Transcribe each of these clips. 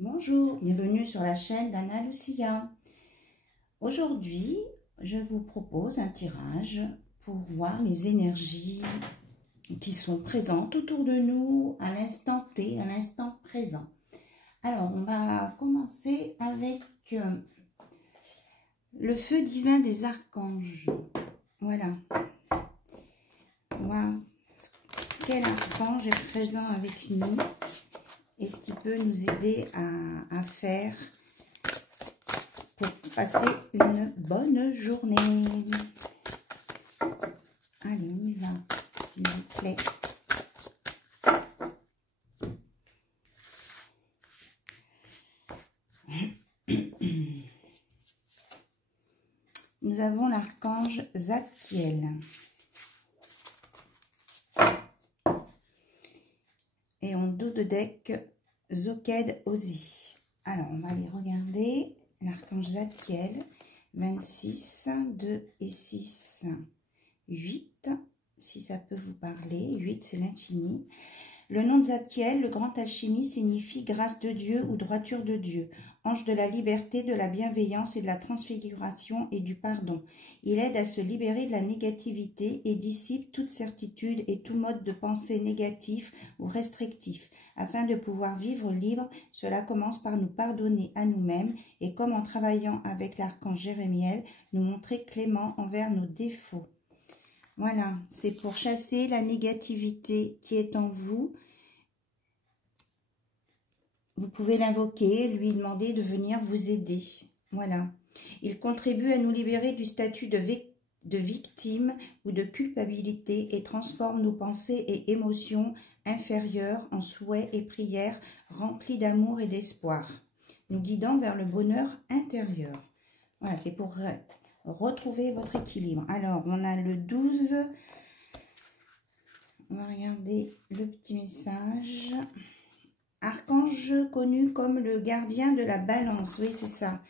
Bonjour, bienvenue sur la chaîne d'Anna Lucia. Aujourd'hui, je vous propose un tirage pour voir les énergies qui sont présentes autour de nous à l'instant T, à l'instant présent. Alors, on va commencer avec le feu divin des archanges. Voilà. Voir quel archange est présent avec nous et ce qui peut nous aider à faire pour passer une bonne journée. Allez, on y va, s'il vous plaît. Nous avons l'archange Zadkiel. Et en dos de deck, Zoked Ozi. Alors, on va aller regarder l'archange Zadkiel. 26, 2 et 6, 8. Si ça peut vous parler, 8 c'est l'infini. Le nom de Zadkiel, le grand alchimiste, signifie grâce de Dieu ou droiture de Dieu, ange de la liberté, de la bienveillance et de la transfiguration et du pardon. Il aide à se libérer de la négativité et dissipe toute certitude et tout mode de pensée négatif ou restrictif. Afin de pouvoir vivre libre, cela commence par nous pardonner à nous-mêmes et, comme en travaillant avec l'archange Jérémiel, nous montrer clément envers nos défauts. Voilà, c'est pour chasser la négativité qui est en vous. Vous pouvez l'invoquer, lui demander de venir vous aider. Voilà. Il contribue à nous libérer du statut de victime ou de culpabilité et transforme nos pensées et émotions inférieures en souhaits et prières remplis d'amour et d'espoir, nous guidant vers le bonheur intérieur. Voilà, c'est pour retrouver votre équilibre. Alors, on a le 12. On va regarder le petit message. Archange connu comme le gardien de la balance. Oui, c'est ça.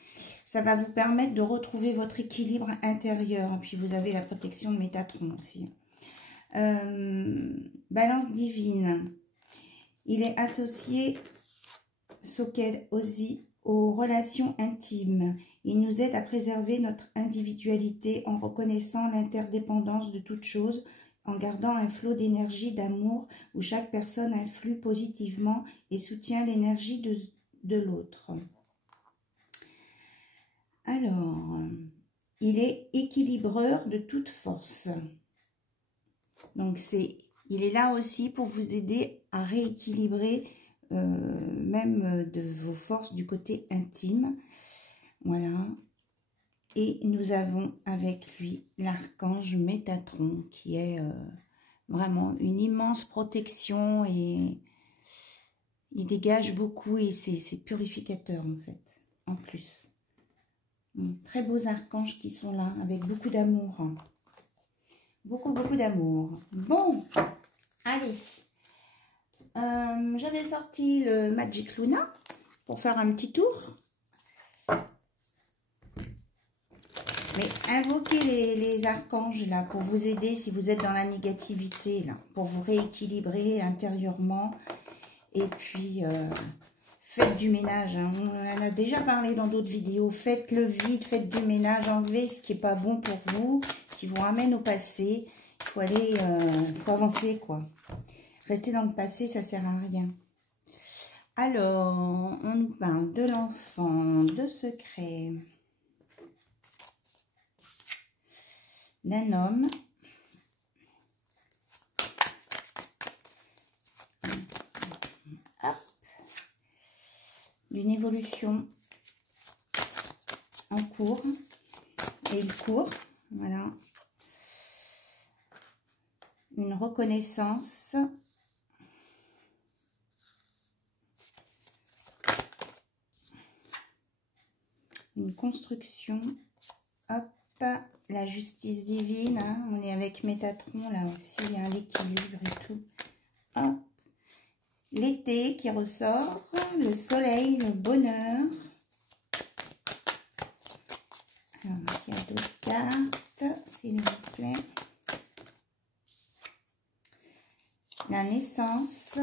Ça va vous permettre de retrouver votre équilibre intérieur. Et puis, vous avez la protection de Métatron aussi. Balance divine. Il est associé, Zoked Ozi, aux relations intimes. Il nous aide à préserver notre individualité en reconnaissant l'interdépendance de toute chose, en gardant un flot d'énergie, d'amour, où chaque personne influe positivement et soutient l'énergie de l'autre. Alors, il est équilibreur de toute force. Donc, il est là aussi pour vous aider à rééquilibrer même de vos forces du côté intime. Voilà. Et nous avons avec lui l'archange Métatron qui est vraiment une immense protection et il dégage beaucoup et c'est purificateur en fait, en plus. Très beaux archanges qui sont là avec beaucoup d'amour. Beaucoup d'amour. Bon, allez. J'avais sorti le Magic Luna pour faire un petit tour. Mais invoquez les archanges là pour vous aider si vous êtes dans la négativité, là, pour vous rééquilibrer intérieurement. Et puis, faites du ménage. Hein. On en a déjà parlé dans d'autres vidéos. Faites le vide, faites du ménage, enlevez ce qui n'est pas bon pour vous, qui vous ramène au passé. Il faut aller, faut avancer, quoi. Rester dans le passé, ça ne sert à rien. Alors, on nous parle de l'enfant, de secret, d'un homme, d'une évolution en cours, et il court, voilà, une reconnaissance, une construction, hop, la justice divine, hein, on est avec Métatron, là aussi, hein, l'équilibre et tout, hop, l'été qui ressort, le soleil, le bonheur. Alors, il y a d'autres cartes, s'il vous plaît. La naissance.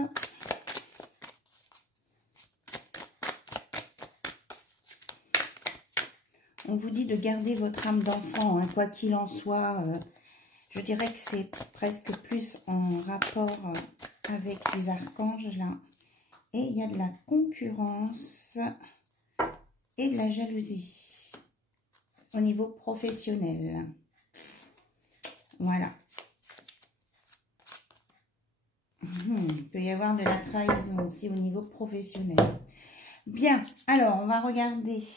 On vous dit de garder votre âme d'enfant, hein, quoi qu'il en soit. Je dirais que c'est presque plus en rapport avec les archanges, là. Et il y a de la concurrence et de la jalousie au niveau professionnel. Voilà. Il peut y avoir de la trahison aussi au niveau professionnel. Bien, alors on va regarder.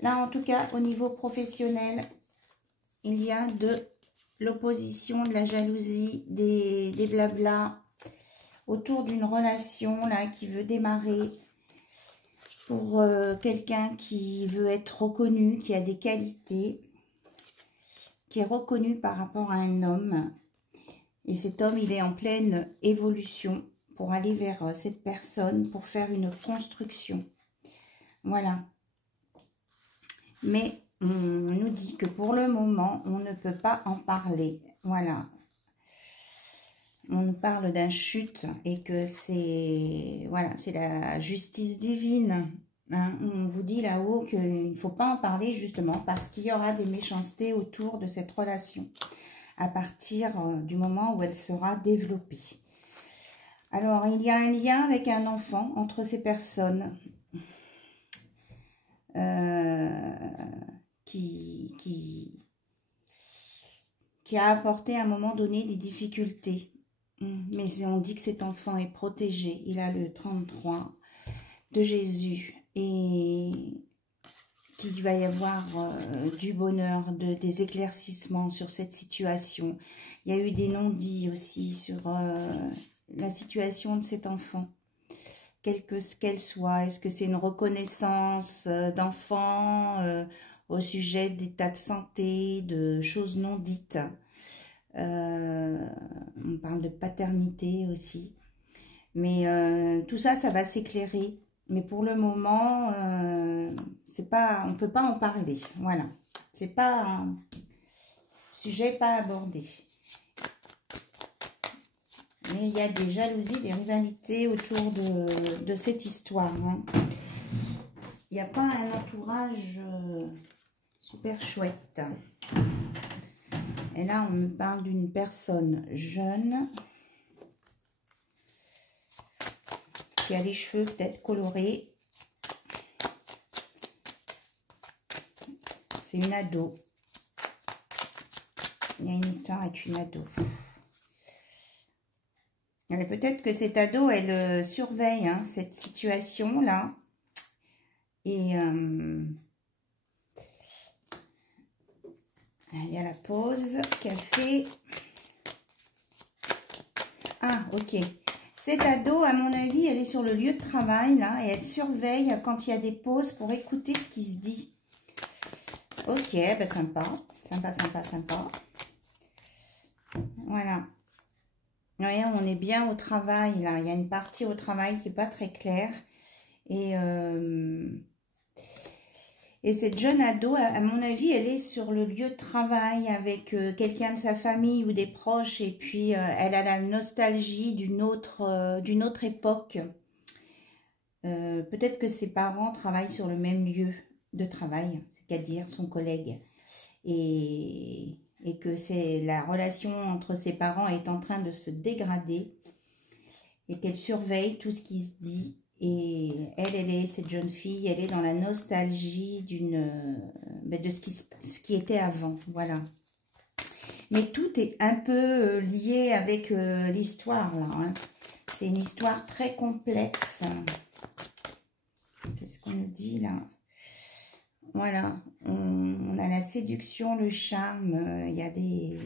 Là, en tout cas, au niveau professionnel, il y a de l'opposition, de la jalousie, des blablas autour d'une relation là qui veut démarrer pour quelqu'un qui veut être reconnu, qui a des qualités, qui est reconnu par rapport à un homme. Et cet homme, il est en pleine évolution pour aller vers cette personne, pour faire une construction. Voilà. Mais on nous dit que pour le moment, on ne peut pas en parler. Voilà. On nous parle d'un chute et que c'est voilà, c'est la justice divine. Hein. On vous dit là-haut qu'il ne faut pas en parler justement parce qu'il y aura des méchancetés autour de cette relation à partir du moment où elle sera développée. Alors, il y a un lien avec un enfant entre ces personnes qui a apporté à un moment donné des difficultés. Mais on dit que cet enfant est protégé. Il a le 33 de Jésus. Et qu'il va y avoir du bonheur, des éclaircissements sur cette situation. Il y a eu des non-dits aussi sur la situation de cet enfant. Quelle qu'elle soit. Est-ce que c'est une reconnaissance d'enfant au sujet d'état de santé, de choses non dites. On parle de paternité aussi. Mais tout ça, ça va s'éclairer. Mais pour le moment, c'est pas, on ne peut pas en parler. Voilà. C'est pas un sujet pas abordé. Mais il y a des jalousies, des rivalités autour de cette histoire. Hein. Il n'y a pas un entourage super chouette. Et là, on me parle d'une personne jeune qui a les cheveux peut-être colorés. C'est une ado. Il y a une histoire avec une ado. Peut-être que cette ado, elle surveille hein, cette situation-là. Et il y a la pause qu'elle fait. Ah, ok. Cette ado, à mon avis, elle est sur le lieu de travail, là, et elle surveille quand il y a des pauses pour écouter ce qui se dit. Ok, ben sympa. Sympa, sympa, sympa. Voilà. Voyez, on est bien au travail, là. Il y a une partie au travail qui n'est pas très claire. Et cette jeune ado, à mon avis, elle est sur le lieu de travail avec quelqu'un de sa famille ou des proches. Et puis, elle a la nostalgie d'une autre époque. Peut-être que ses parents travaillent sur le même lieu de travail, c'est-à-dire son collègue. Et que c'est la relation entre ses parents est en train de se dégrader. Et qu'elle surveille tout ce qui se dit. Et cette jeune fille, elle est dans la nostalgie de ce qui était avant, voilà. Mais tout est un peu lié avec l'histoire, là. Hein. C'est une histoire très complexe. Qu'est-ce qu'on nous dit, là? Voilà, on a la séduction, le charme, il y a des...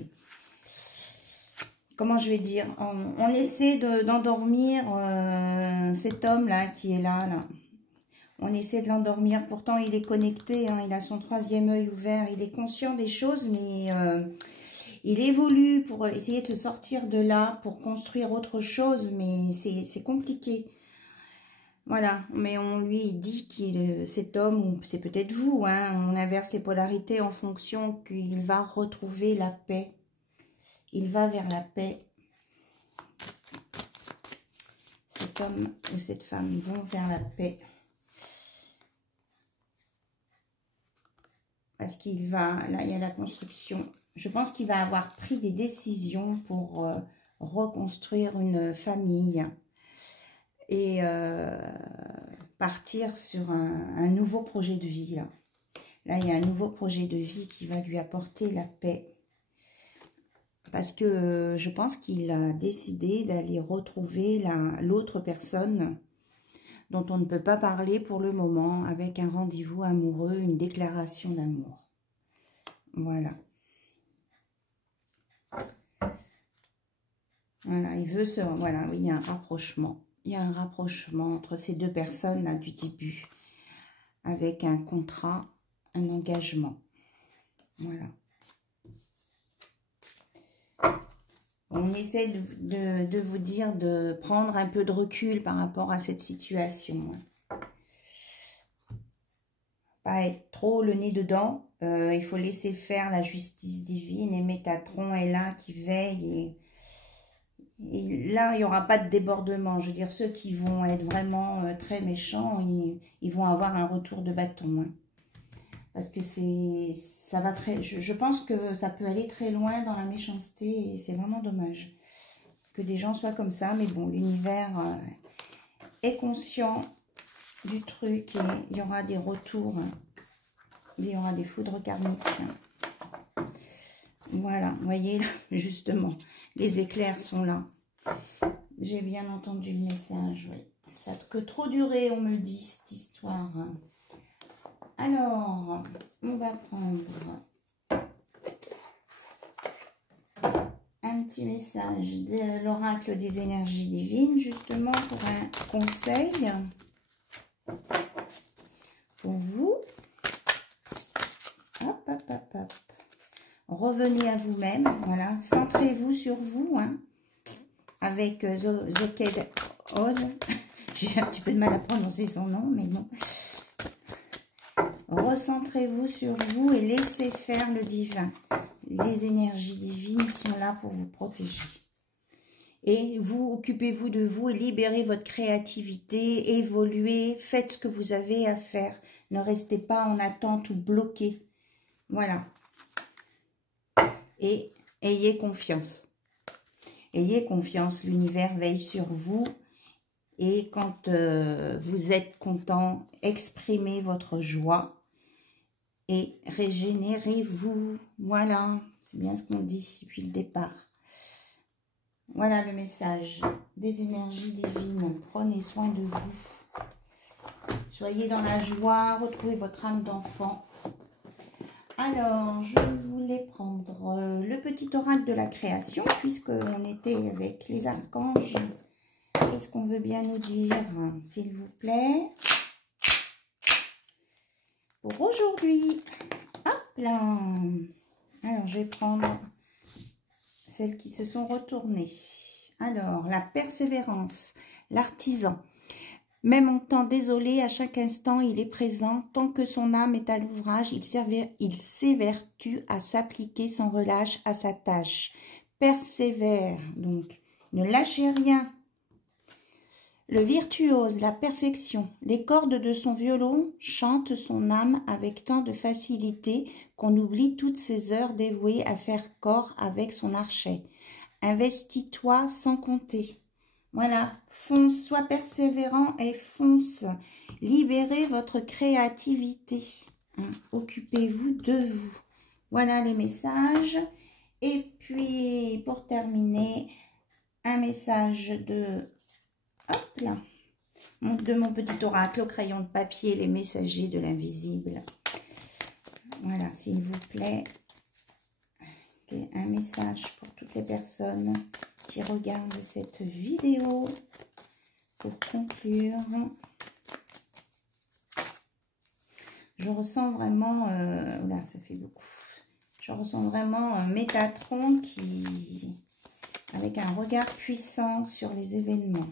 Comment je vais dire, on essaie d'endormir cet homme-là qui est là. On essaie de l'endormir. Pourtant, il est connecté. Hein, il a son troisième œil ouvert. Il est conscient des choses, mais il évolue pour essayer de se sortir de là, pour construire autre chose. Mais c'est compliqué. Voilà. Mais on lui dit cet homme, ou c'est peut-être vous, hein, on inverse les polarités en fonction qu'il va retrouver la paix. Il va vers la paix. Cet homme ou cette femme vont vers la paix. parce qu'il va, là il y a la construction, je pense qu'il va avoir pris des décisions pour reconstruire une famille et partir sur un nouveau projet de vie. Là, il y a un nouveau projet de vie qui va lui apporter la paix. Parce que je pense qu'il a décidé d'aller retrouver l'autre personne dont on ne peut pas parler pour le moment, avec un rendez-vous amoureux, une déclaration d'amour. Voilà. Voilà, il veut se... Voilà, oui, il y a un rapprochement. Il y a un rapprochement entre ces deux personnes là du début, avec un contrat, un engagement. Voilà. On essaie de vous dire de prendre un peu de recul par rapport à cette situation. Pas être trop le nez dedans. Il faut laisser faire la justice divine. Et Métatron est là qui veille. Et là, il n'y aura pas de débordement. Je veux dire, ceux qui vont être vraiment très méchants, ils vont avoir un retour de bâton. Parce que ça va très... Je pense que ça peut aller très loin dans la méchanceté et c'est vraiment dommage que des gens soient comme ça. Mais bon, l'univers est conscient du truc et il y aura des retours, il y aura des foudres karmiques. Voilà, vous voyez, là, justement, les éclairs sont là. J'ai bien entendu le message, oui. Ça n'a que trop duré, on me le dit, cette histoire. Alors, on va prendre un petit message de l'oracle des énergies divines, justement pour un conseil pour vous. Hop, hop, hop, hop. Revenez à vous-même, voilà, centrez-vous sur vous, avec Zoked Oz. J'ai un petit peu de mal à prononcer son nom, mais bon. Recentrez-vous sur vous et laissez faire le divin. Les énergies divines sont là pour vous protéger. Et vous, occupez-vous de vous et libérez votre créativité, évoluez, faites ce que vous avez à faire. Ne restez pas en attente ou bloqué. Voilà. Et ayez confiance. Ayez confiance, l'univers veille sur vous. Et quand vous êtes content, exprimez votre joie. Et régénérez-vous. Voilà, c'est bien ce qu'on dit depuis le départ. Voilà le message des énergies divines. Prenez soin de vous. Soyez dans la joie, retrouvez votre âme d'enfant. Alors, je voulais prendre le petit oracle de la création, puisqu'on était avec les archanges. Qu'est-ce qu'on veut bien nous dire, s'il vous plaît? Pour aujourd'hui, hop là. Alors, je vais prendre celles qui se sont retournées. Alors, la persévérance, l'artisan. Même en temps désolé, à chaque instant, il est présent. Tant que son âme est à l'ouvrage, il s'évertue à s'appliquer sans relâche à sa tâche. Persévère, donc, ne lâchez rien. Le virtuose, la perfection, les cordes de son violon chantent son âme avec tant de facilité qu'on oublie toutes ces heures dévouées à faire corps avec son archet. Investis-toi sans compter. Voilà, fonce, sois persévérant et fonce. Libérez votre créativité. Occupez-vous de vous. Voilà les messages. Et puis, pour terminer, un message de... Hop là, de mon petit oracle au crayon de papier, les messagers de l'invisible. Voilà, s'il vous plaît. Okay, un message pour toutes les personnes qui regardent cette vidéo pour conclure. Je ressens vraiment, là ça fait beaucoup, je ressens vraiment Métatron qui, avec un regard puissant sur les événements.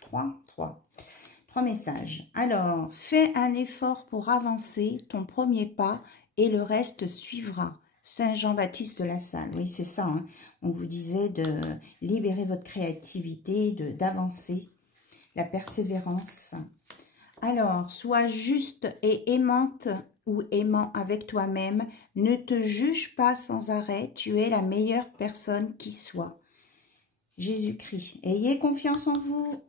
3 messages. Alors, fais un effort pour avancer, ton premier pas, et le reste suivra. Saint Jean-Baptiste de la Salle. Oui, c'est ça. On vous disait de libérer votre créativité, d'avancer, la persévérance. Alors, sois juste et aimante ou aimant avec toi-même. Ne te juge pas sans arrêt, tu es la meilleure personne qui soit. Jésus-Christ, ayez confiance en vous.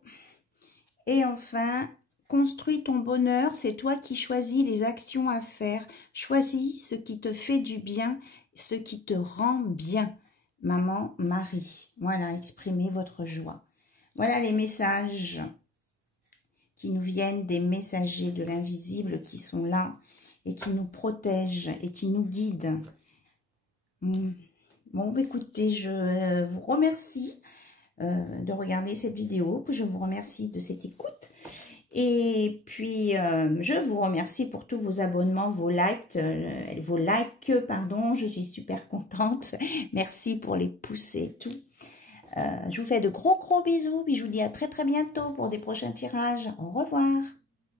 Et enfin, construis ton bonheur, c'est toi qui choisis les actions à faire. Choisis ce qui te fait du bien, ce qui te rend bien. Maman Marie, voilà, exprimez votre joie. Voilà les messages qui nous viennent des messagers de l'invisible qui sont là et qui nous protègent et qui nous guident. Bon, écoutez, je vous remercie de regarder cette vidéo, que je vous remercie de cette écoute. Et puis, je vous remercie pour tous vos abonnements, vos likes, pardon, je suis super contente. Merci pour les pouces et tout. Je vous fais de gros bisous, puis je vous dis à très bientôt pour des prochains tirages. Au revoir.